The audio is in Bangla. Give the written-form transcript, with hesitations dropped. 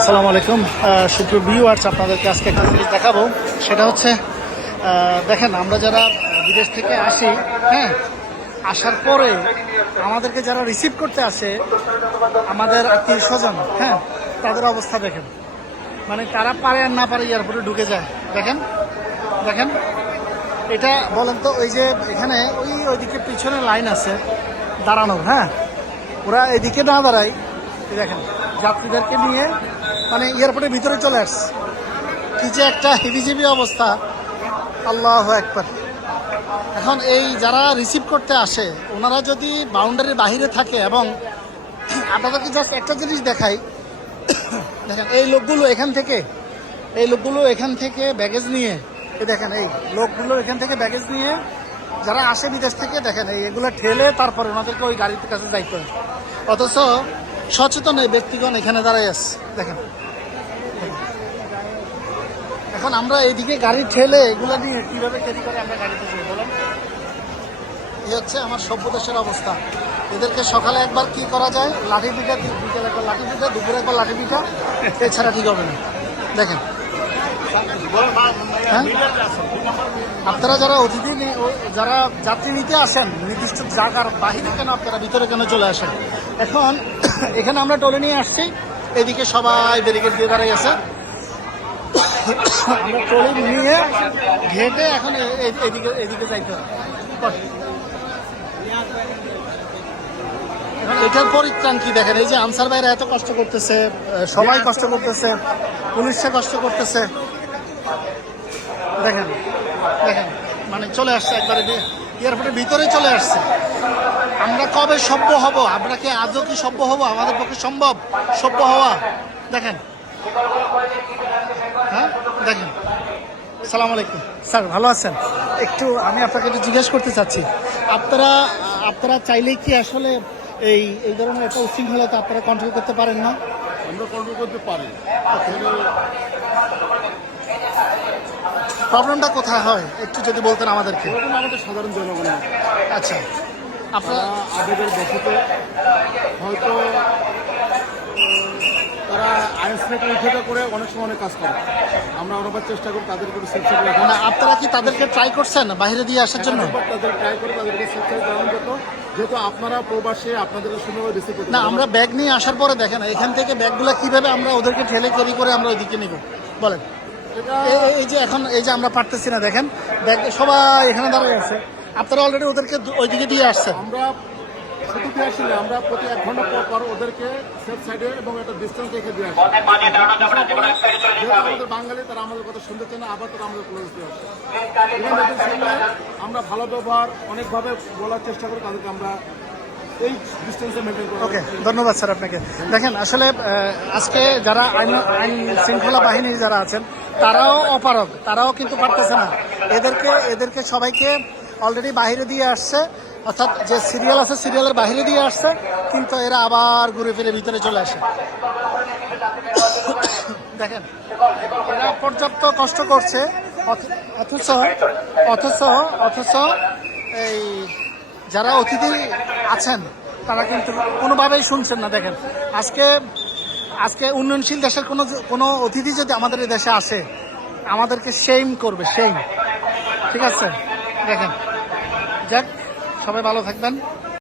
আসসালামু আলাইকুম সুপ্রিয় ভিউয়ার্স, আপনাদেরকে আজকে একটা জিনিস দেখাবো। সেটা হচ্ছে দেখেন, আমরা যারা বিদেশ থেকে আসি, হ্যাঁ, আসার পরে আমাদেরকে যারা রিসিভ করতে আসে, আমাদের আত্মীয় স্বজন, হ্যাঁ, তাদের অবস্থা দেখেন। মানে তারা পারে আর না পারে এয়ারপোর্টে ঢুকে যায়। দেখেন দেখেন এটা বলেন তো, ওই যে এখানে ওইদিকে পিছনে লাইন আছে দাঁড়ানোর, হ্যাঁ, ওরা এদিকে না দাঁড়ায়, দেখেন যাত্রীদেরকে নিয়ে মানে এয়ারপোর্টের ভিতরে চলে আসছে। কি যে একটা হেভিজেবি অবস্থা, আল্লাহু আকবার। এখন এই যারা রিসিভ করতে আসে, ওনারা যদি বাউন্ডারির বাহিরে থাকে, এবং আপনাদেরকে জাস্ট একটা জিনিস দেখাই, দেখেন এই লোকগুলো এখান থেকে ব্যাগেজ নিয়ে, এই দেখেন এই লোকগুলো এখান থেকে ব্যাগেজ নিয়ে যারা আসে বিদেশ থেকে, দেখেন এগুলো ঠেলে তারপরে ওনাদেরকে ওই গাড়ির কাছে যাইতে হয়। অথচ সচেতন এই ব্যক্তিগণ এখানে দাঁড়াই আছে, দেখেন। এখন আমরা এইদিকে গাড়ি ঠেলে এগুলো নিয়ে কিভাবে ক্যারি করে আমরা গাড়িতে যাই বলেন? এই হচ্ছে আমার সভ্য দেশের অবস্থা। এদেরকে সকালে একবার কি করা যায়, লাঠি পিঠা, বিকেলে একবার লাঠি পিঠা, দুপুরে একবার লাঠি পিঠা, এছাড়া ঠিক হবে না। দেখেন, হ্যাঁ, আপনারা যারা যারা যাত্রী নিতে আসেন, নির্দিষ্ট জায়গার বাহিরে কেন আপনারা ভিতরে কেন চলে আসেন? এখন এখানে আমরা টলে নিয়ে আসছি, এদিকে সবাই ব্যারিকেড দিয়ে দাঁড়িয়ে আছে। আমরা ট্রলি নিয়ে ঘেটে এখন এদিকে যাইতে হবে। এটার পরিত্রাণ কি দেখেন? এই যে আনসার ভাইরা এত কষ্ট করতেছে, সবাই কষ্ট করতেছে, পুলিশরা কষ্ট করতেছে। দেখেন দেখেন মানে চলে আসছে একবারে, এয়ারপোর্টের ভিতরে চলে আসছে। আমরা কবে সভ্য হব? আমরা কি আজও কি সভ্য হব? আমাদের পক্ষে সম্ভব সভ্য হওয়া? দেখেন, হ্যাঁ দেখেন। সালাম আলাইকুম স্যার, ভালো আছেন? একটু আমি আপনাকে একটু জিজ্ঞেস করতে চাচ্ছি, আপনারা চাইলেই কি আসলে এই ধরনের একটা উশৃঙ্খলতা আপনারা কন্ট্রোল করতে পারেন না? আমরা কন্ট্রোল করতে পারি। প্রবলেমটা কোথায় হয় একটু যদি বলতেন আমাদেরকে। আমাদের সাধারণ জনগণের, আচ্ছা, আপনারা আবেগের বসতে হয়তো তারা আইন শৃঙ্খলা করে অনেক সময় অনেক কাজ করে। আমরা অনেকবার চেষ্টা করি তাদেরকে সেফ সাইড রাখার। না, আপনারা কি তাদেরকে ট্রাই করছেন বাইরে দিয়ে আসার জন্য? তাদের ট্রাই করে তাদেরকে সেফ সাইড রাখানো যেত, যেহেতু আপনারা প্রবাসে আপনাদের সুন্দরভাবে রিসিভ করতে। না, আমরা ব্যাগ নিয়ে আসার পরে দেখেন এখান থেকে ব্যাগগুলো কিভাবে আমরা ওদেরকে ঠেলে ক্যারি করে আমরা ওইদিকে নিব বলেন? এই যে এখন এই যে আমরা পারতেছি না, দেখেন ব্যাগ সবাই এখানে দাঁড়িয়ে আছে, আপনারা অলরেডি ওদেরকে ওইদিকে দিয়ে আসছেন। আমরা ছুটিতে আসলে আমরা প্রতি 1 ঘন্টা পর পর ওদেরকে সেফ সাইডে এবং একটা ডিস্টেন্স রেখে দিয়ে আসি। আমাদের বাঙালি, তারা আমাদের কথা শুনতে চায় না, আবার তারা আমাদের ক্লোজ দিয়ে আসে। আমরা ভালো ব্যবহার অনেকভাবে বলার চেষ্টা করি তাদেরকে, আমরা এই ডিস্টেন্সে মেনটেন করি। ওকে, ধন্যবাদ স্যার আপনাকে। দেখেন আসলে আজকে যারা আইন শৃঙ্খলা বাহিনীর যারা আছেন, তারাও অপারগ, তারাও কিন্তু পারতেছে না। এদেরকে সবাইকে অলরেডি বাইরে দিয়ে আসছে, অর্থাৎ যে সিরিয়াল আছে সিরিয়ালের বাইরে দিয়ে আসছে, কিন্তু এরা আবার ঘুরে ফিরে ভিতরে চলে আসে। দেখেন এরা পর্যাপ্ত কষ্ট করছে, অথচ এই যারা অতিথি আছেন তারা কিন্তু কোনোভাবেই শুনছেন না। দেখেন আজকে উন্নয়নশীল দেশের কোনো অতিথি যদি আমাদের এই দেশে আসে, আমাদেরকে শেম করবে, শেম। ঠিক আছে, দেখেন, যাক, সবাই ভালো থাকবেন।